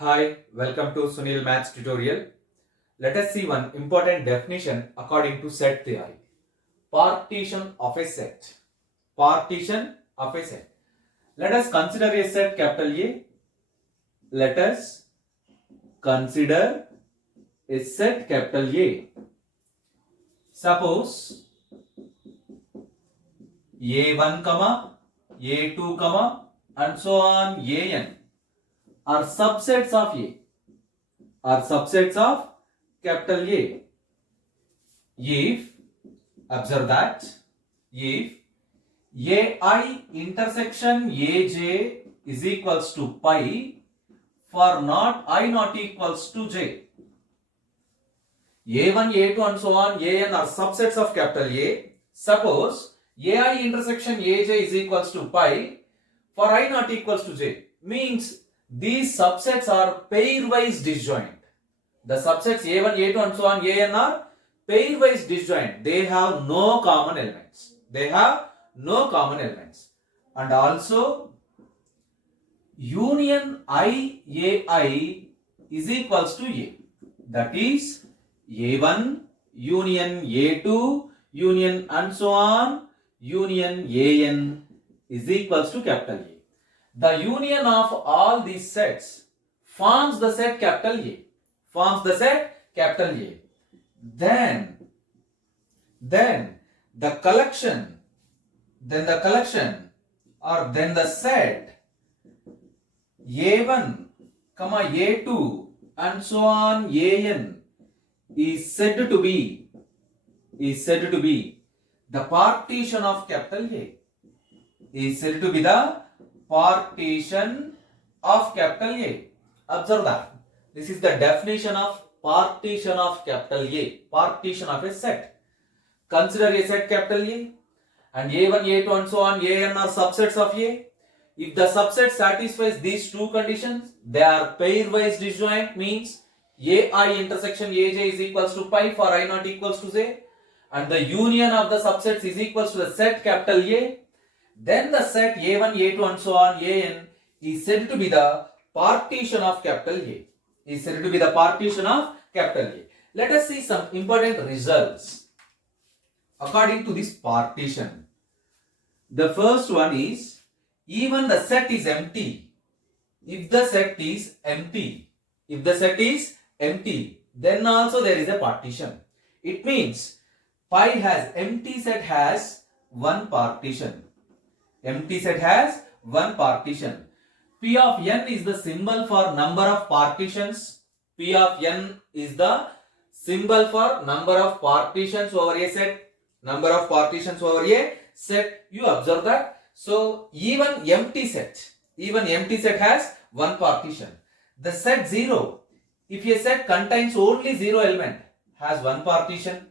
Hi, welcome to Sunil Maths tutorial. Let us see one important definition according to set theory. Partition of a set. Partition of a set. Let us consider a set capital A. Let us consider a set capital A. Suppose A1, A2, and so on An are subsets of A. Are subsets of capital A. If, observe that, if AI intersection AJ is equals to pi for not I not equals to j. A1, A2 and so on An are subsets of capital A. Suppose AI intersection AJ is equals to pi for I not equals to j. Means these subsets are pairwise disjoint. The subsets A1, A2 and so on An are pairwise disjoint. They have no common elements. They have no common elements. And also union IAI is equals to A. That is A1 union A2 union and so on union AN is equals to capital A. The union of all these sets forms the set capital A. Forms the set capital A. Then the collection or then the set A1, A2 and so on AN is said to be the partition of capital A. Is said to be the partition of capital A. Observe that. This is the definition of partition of capital A. Partition of a set. Consider a set capital A and A1, A2 and so on An are subsets of A. If the subset satisfies these two conditions, they are pairwise disjoint, means AI intersection AJ is equals to pi for I not equals to j, and the union of the subsets is equals to the set capital A. Then the set A1, A2 and so on An is said to be the partition of capital A. Is said to be the partition of capital A. Let us see some important results according to this partition. The first one is, even the set is empty. If the set is empty, then also there is a partition. It means pi has empty set has one partition. Empty set has one partition. P of n is the symbol for number of partitions. P of n is the symbol for number of partitions over a set. Number of partitions over a set. You observe that. So even empty set has one partition. The set 0, if a set contains only 0 element, has one partition.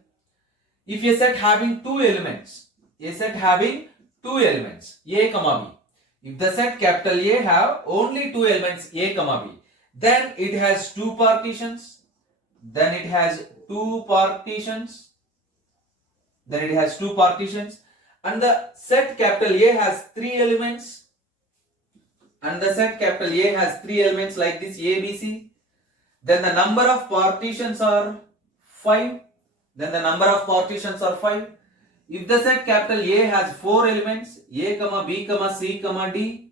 If a set having two elements, A, B. If the set capital A have only two elements A, B, then it has two partitions. Then it has two partitions. And the set capital A has three elements. And the set capital A has three elements like this A, B, C. Then the number of partitions are 5. If the set capital A has four elements A, B, C, D,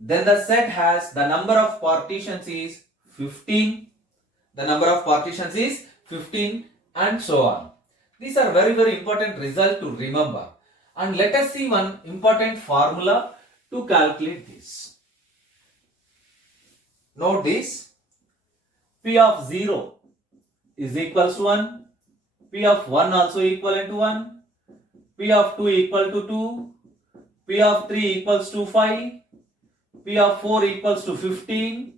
then the set has the number of partitions is 15. And so on. These are very, very important results to remember. And let us see one important formula to calculate this. Note this. P of 0 is equals to 1. P of 1 also equivalent to 1. P of 2 equal to 2. P of 3 equals to 5. P of 4 equals to 15.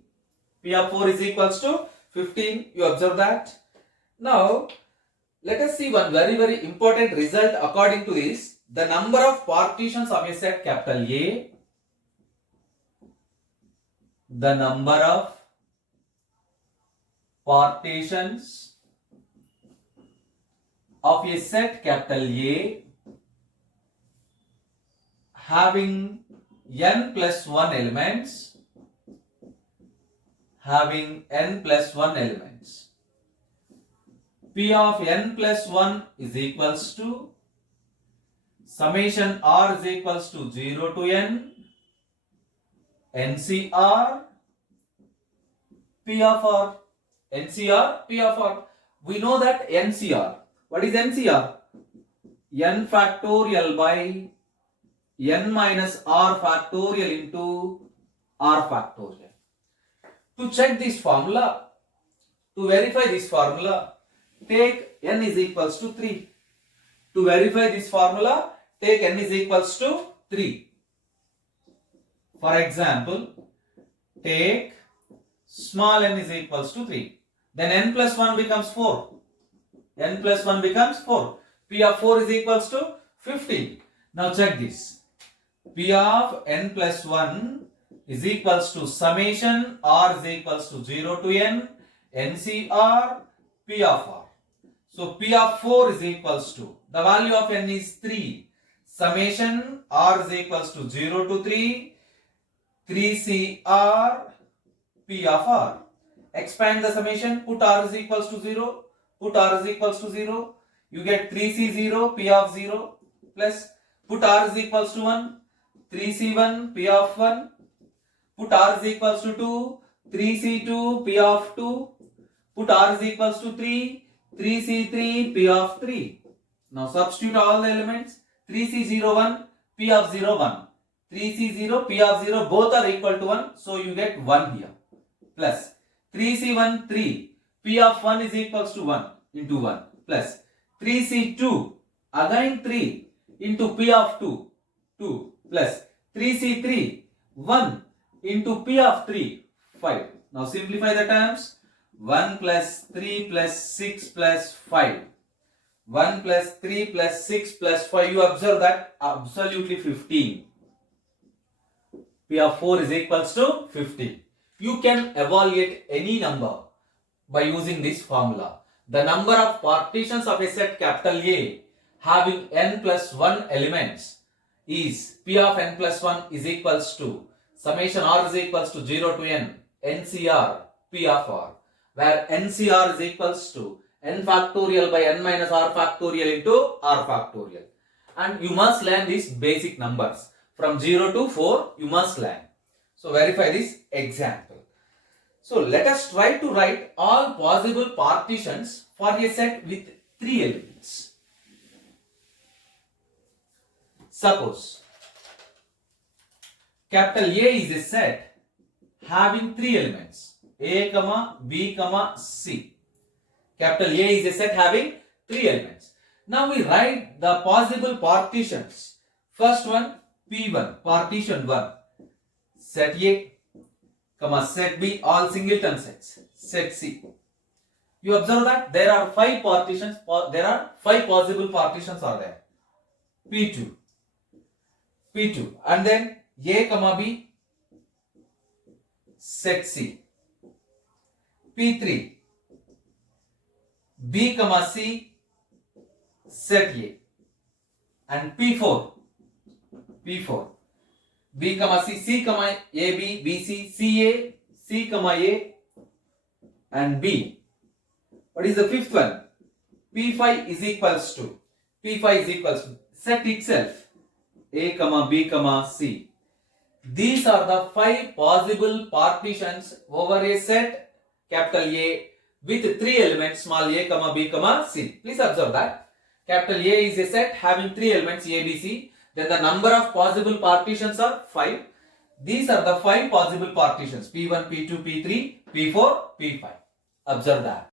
P of 4 is equals to 15. You observe that. Now, let us see one very, very important result according to this. The number of partitions of a set capital A. The number of partitions of a set capital A having n plus 1 elements having n plus 1 elements. P of n plus 1 is equals to summation r is equals to 0 to n NCR P of r. NCR P of r. We know that NCR. What is NCR? N factorial by n minus r factorial into r factorial. To check this formula, to verify this formula, take n is equals to 3. To verify this formula, take n is equals to 3. For example, take small n is equals to 3. Then n plus 1 becomes 4. N plus 1 becomes 4. P of 4 is equals to 15. Now check this. P of n plus 1 is equals to summation r is equals to 0 to n NCR P of r. So P of 4 is equals to, the value of n is 3. Summation r is equals to 0 to 3 3CR P of r. Expand the summation, put r is equals to 0, put r is equals to 0, you get 3C0 P of 0 plus put r is equals to 1, 3C1 P of 1, put r is equals to 2, 3C2 P of 2, put r is equals to 3, 3C3 P of 3. Now substitute all the elements, 3C01 P of 0 1, 3C0 P of 0 both are equal to 1, so you get 1 here, plus 3C1 3 P of 1 is equals to 1 into 1 plus 3C2 again 3 into P of 2 2 plus 3C3 1 into P of 3 5. Now simplify the terms, 1 plus 3 plus 6 plus 5. 1 plus 3 plus 6 plus 5. You observe that absolutely 15. P of 4 is equals to 15. You can evaluate any number by using this formula. The number of partitions of a set capital A having n plus 1 elements is P of n plus 1 is equals to summation r is equals to 0 to n NCR P of r, where NCR is equals to n factorial by n minus r factorial into r factorial. And you must learn these basic numbers. From 0 to 4 you must learn. So verify this example. So let us try to write all possible partitions for a set with 3 elements. Suppose capital A is a set having 3 elements, A, B, C. Capital A is a set having 3 elements. Now we write the possible partitions. First one, P1, partition 1, set A, set B, all singleton sets, set C. You observe that there are 5 partitions, there are 5 possible partitions are there. P2, and then A, B, set C. P3, B, C, set A. And P4, B, C, C, A, B, C, A, C, A, and B. What is the fifth one? P5 is equals to, set itself, A, B, C. These are the 5 possible partitions over a set capital A with 3 elements, small a, B, C. Please observe that capital A is a set having 3 elements A, B, C. Then the number of possible partitions are 5. These are the 5 possible partitions, P1, P2, P3, P4, P5. Observe that.